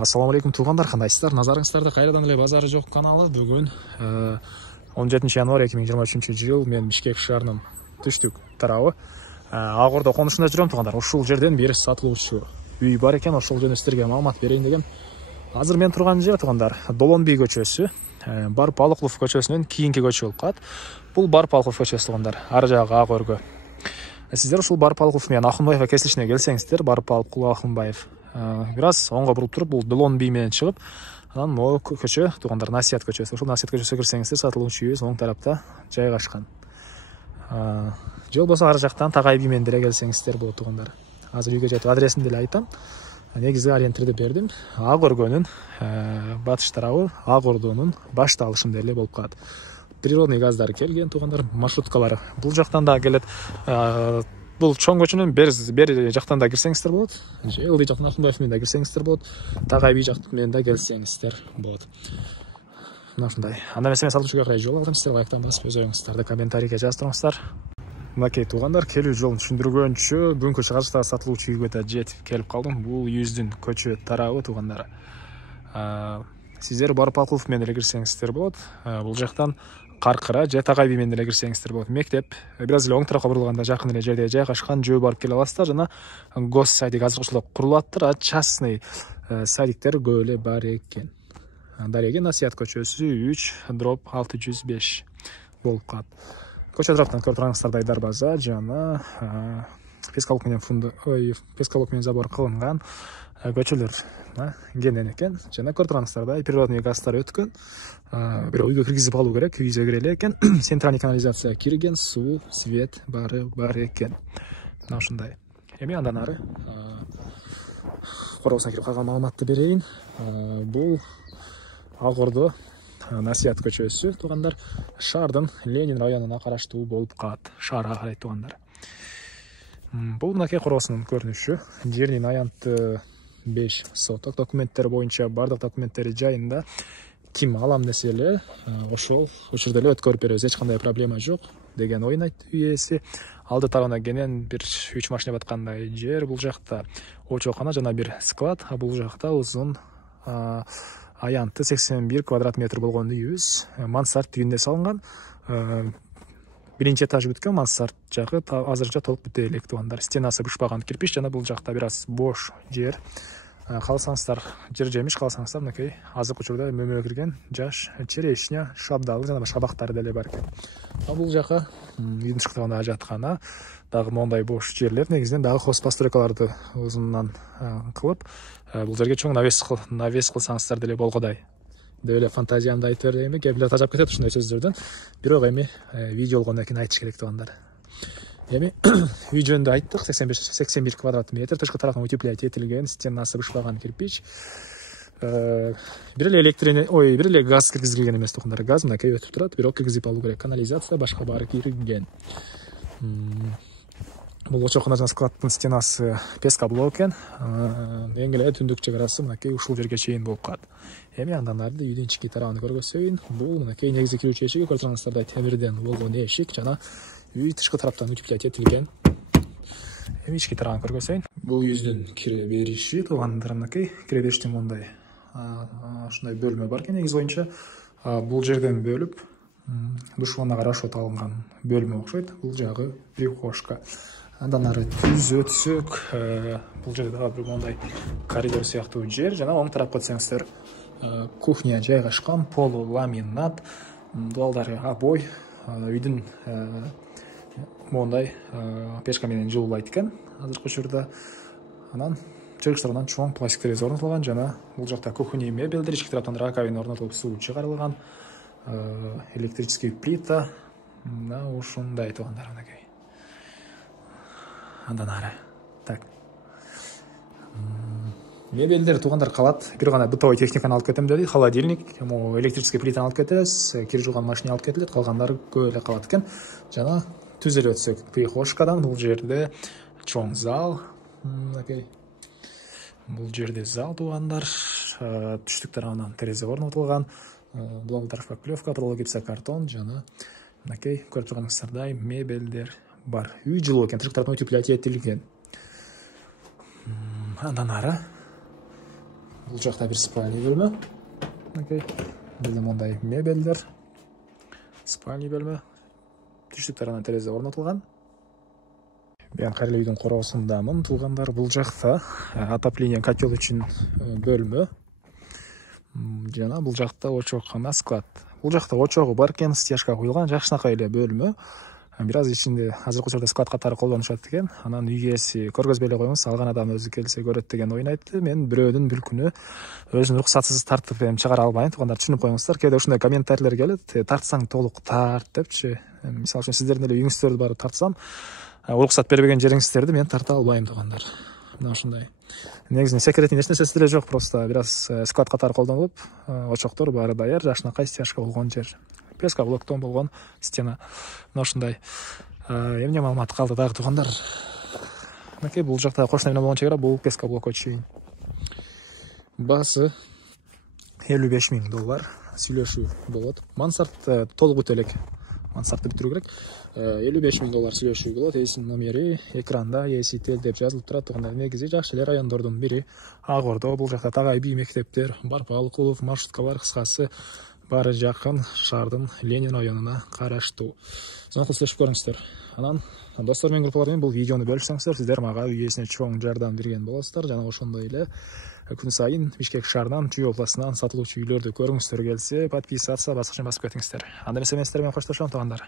Ассалаумағалейкум туғандар, қандайсыздар? Назарыңыздарда қайрадан эле базары жоқ каналы. Бүгін 17 январь 2023 жыл мен Бишкек шаарынын түштүк тарабы Ак Ордо конушунда жүрөм туғандар. Ушул жерден бери сатылуучу үй бар экен, ошол жөнүндө сиздерге маалымат берейин дегем. Азыр мен турган жер туғандар Долонби көчөсү, Барпалыклов көчөсүнөн кийинки көчө болуп калат. Бул Барпалыклов көчөсү туғандар, ар жагы Ак Өргө. Сиздер ушул Барпалыклов менен Акынбаевга кесилишине келсеңиздер, Барпалыклов Акынбаев бир аз оңго буруп туруп, бул Долонби менен чыгып, анан могу көчө туғандар Насият көчөсү. Ушул Насият көчөсүнө кирсеңиздер, сатылуучу үйүбүз оң тарапта жайгашкан. Же болбосо ар жактан Такай би менен деле келсеңиздер болот туғандар. Азыр үйгө жетип адресин деле айтам. Негизи ориентирди бердим. Ак Өргөнүн батыш тарабы, Ак Ордонун башталышында эле болуп калат. Природный газдар келген туғандар, маршруткалар бул жактан да келет. Бул чоң көчөнүн бери жактан да кирсеңиздер болот. Же ылдый жактан Акынбаев менен да кирсеңиздер болот. Такай би жактан менен да келсеңиздер болот. Мына ушундай. Анда эмесе мен сатылуучуга карай жол алдым. Сиздер лайктан басып өз оюңуздарды комментарийге жаздырыңыздар. Мынакей туғандар, келүү жолун түшүндүргөнчө бүгүнкү чыгарылышта сатылуучу үйгө да жетип келип калдым. Бул үйүздүн көчө тарабы туғандар. Сиздер Барпалыклов менен эле кирсеңиздер болот. Бул жактан Каркыра же Такай би менен эле кирсеңиздер болот. Мектеп бир аз эле оң тарапка бурулганда жакын эле жерде жайгашкан, жөө барып келе аласыздар. Жана гос садик азыр ушулар курулаттыр, частный садиктер көп эле бар экен. Дареги Насият көчөсү 3/605 болуп калат. Көчө тараптан көрүп тургансыздардай дарбаза жана пескалок менен забор кылынган көчөлөр кенен экен. Жана көрүп тургансыздардай природный газдар өткөн. Бирок үйгө киргизип алуу керек, үйгө кире эле экен. Центральный канализация кирген, суу, свет баары бар экен. Мына ушундай. Эми андан ары коробусуна кирип калган маалыматты берейин. Бул Ак Ордо Насият көчөсү туғандар, шаардын Ленин районуна караштуу болуп калат. Шаарга карай туғандар. Бул мынакей коробусунун көрүнүшү. Жердин аянты 5 соток, документтер боюнча бардык документтери жайында. Ким алам десе эле, ошол учурда эле өткөрүп беребиз, эч кандай проблема жок деген оюн айтты үй ээси. Алды тарабына кенен бир 3 машина баткандай жер, бул жакта очокана жана бир склад, а бул жакта узун аянты 81 квадрат метр болгон үйүбүз. Мансард тигинде салынган. Биринчи этаж бүткөн, мансард жагы азырынча толук бүтө элек туғандар. Стенасы бышпаган кирпич, жана бул жакта бир аз бош жер. Калсаңыздар жер жемиш, калсаңыздар мынакей азыркы учурда мөмө кирген жаш черешня, шабдалы жана башка бактары деле бар экен. Бул жака үйдүн тышкы ажаткана, дагы моундай бош жерлер, негизинен дагы хозпостройкаларды узундан кылып, бул жерге чоң навес кылсаңыздар деле болгодай. Деп эле фантазиямды айтып бердим, кээ тажап кетет ушундай сөздөрдөн. Бирок эми видео болгондон кийин айтыш керек тугандар. Эми үй жөнүндө айттык, 81 квадрат метр, тышкы тарафынан утеплять этилген, стенасы бышпаган кирпич. Бир эле газ киргизилген эмес тугандар. Газ мынакей өтүп турат, бирок киргизип алуу керек. Канализация башка баары кирген. Бул очокона жана складдын стенасы пескоблок экен. Эң эле түндүк чек арасы мынакей ушул жерге чейин болуп калат. Эми андан ары үйдүн ички тарабын көргөзөйүн. Бул мынакей негизи кирүүчү эшиги, көрүп тургансыздардай темирден болгон эшик жана үй тышкы тараптан утеплять этилген. Эми ички тарабын көргөзөйүн. Бул үйүздүн кире бериши тугандар, мынакей кире бериштин мындай ушундай бөлмө бар экен негизи боюнча. Бул жерден бөлүп душманга расчет алынган бөлмө окшойт. Бул жагы прихожка. Андан ары түз өтсөк, бул жерде дагы бир мындай коридор сыяктуу жер, жана оң тарапка өтсөңүздөр кухня жайгашкан, полу ламинат, дуалдары обой, үйдүн моундай печка менен жылуулайт экен азыркы учурда. Анан чыгыштарынан чоң пластик терезе орнотулган, жана бул жакта кухонный мебелдер, ички тараптан раковина орнотулуп, суу чыгарылган, электрический плита. Мына ушундай тугандар мынакей. Андан ары. Так. Мебелдер тугандар калат. Бир гана бытовой техниканы алып кетем деди. Холодильник, электрический плитаны алып кетебиз, кир жууган машина алып кетилет, калгандары көп эле калат экен. Жана түз эле өтсөк, прихожкадан бул жерде чоң зал. Мынакей. Бул жерде зал тугандар. Түштүк тарабынан терезе орнотулган. Дуалдар шпаклевка, гипсокартон жана мынакей көрүп тургансыздардай мебелдер бар. Үй жылуу экен, тышкы тараптан утеплять этилген. Андан ары Бул жакта бир спальный бөлмө. Бизде мындай мебелдер. Спальный бөлмө. Түштүк тарабынан терезе орнотулган. Мен кайрылы үйдүн короосундамын. Туугандар, бул жакта отопление котел үчүн бөлмө. Жана бул жакта очоккана склад. Бул жакта очогу бар экен, стяжка куюлган, жакшынакай эле бөлмө. Бир аз ичинде азыркы учурда склад катары колдонушат экен. Анан үй ээси көргөзбөй эле коймуз, алган адам өзү келсе көрөт деген оюн айтты. Мен бирөөнүн бүлкүнү өзүм руксатсыз тартып чыгара албайм. Туугандар, түшүнүп коюңуздар. Кээде ушундай комментарийлер келет. Тартсаң толук тарт депчи. Мисалы үчүн сиздердин эле үйүңүздөрдү барып тартсам, уруксат бербеген жериңиздерди мен тарта албайм, туугандар. Мына ушундай. Негизинен секретин эч нерсеси деле жок, просто бир аз склад катары колдонулуп, очоктор баары даяр, жакшынакай стяжка болгон жер. Песка блоктон болгон стена. Мына ушундай. Эмне маалымат калды дагы, туугандар? Мынакей бул жакта кошуна менен болгон чек ара, бул песка блокко чейин. Баасы $55,000 сүйлөшүү болот. Мансард толук бүтө элек. Мансардты бүтүрүү керек. $55,000 сүйлөшүү болот. Ээсинин номери экранда ээси деп жазылып турат. Туугандар, негизи жакшы эле райондордун бири. Ак Ордо, бул жакта Tagay бий мектептер, Барпал, Кулов, маршруткалар, кыскасы баары жакын шаардын Ленин районуна караштуу. Сонун сүйлөшүп көрүңүздөр. Анан достор менен группалар менен бул видеону бөлүшсөңүздөр, сиздер мага үй ээсине чоң жардам берген болосуздар. Жана ошондой эле күн сайын Бишкек шаарынан, Чүй областынан сатылуучу үйлөрдү көргүңүздөр келсе, подписаться баскычын басып кетиңиздер. Анда эмесе мен сиздер менен коштошом, туугандар.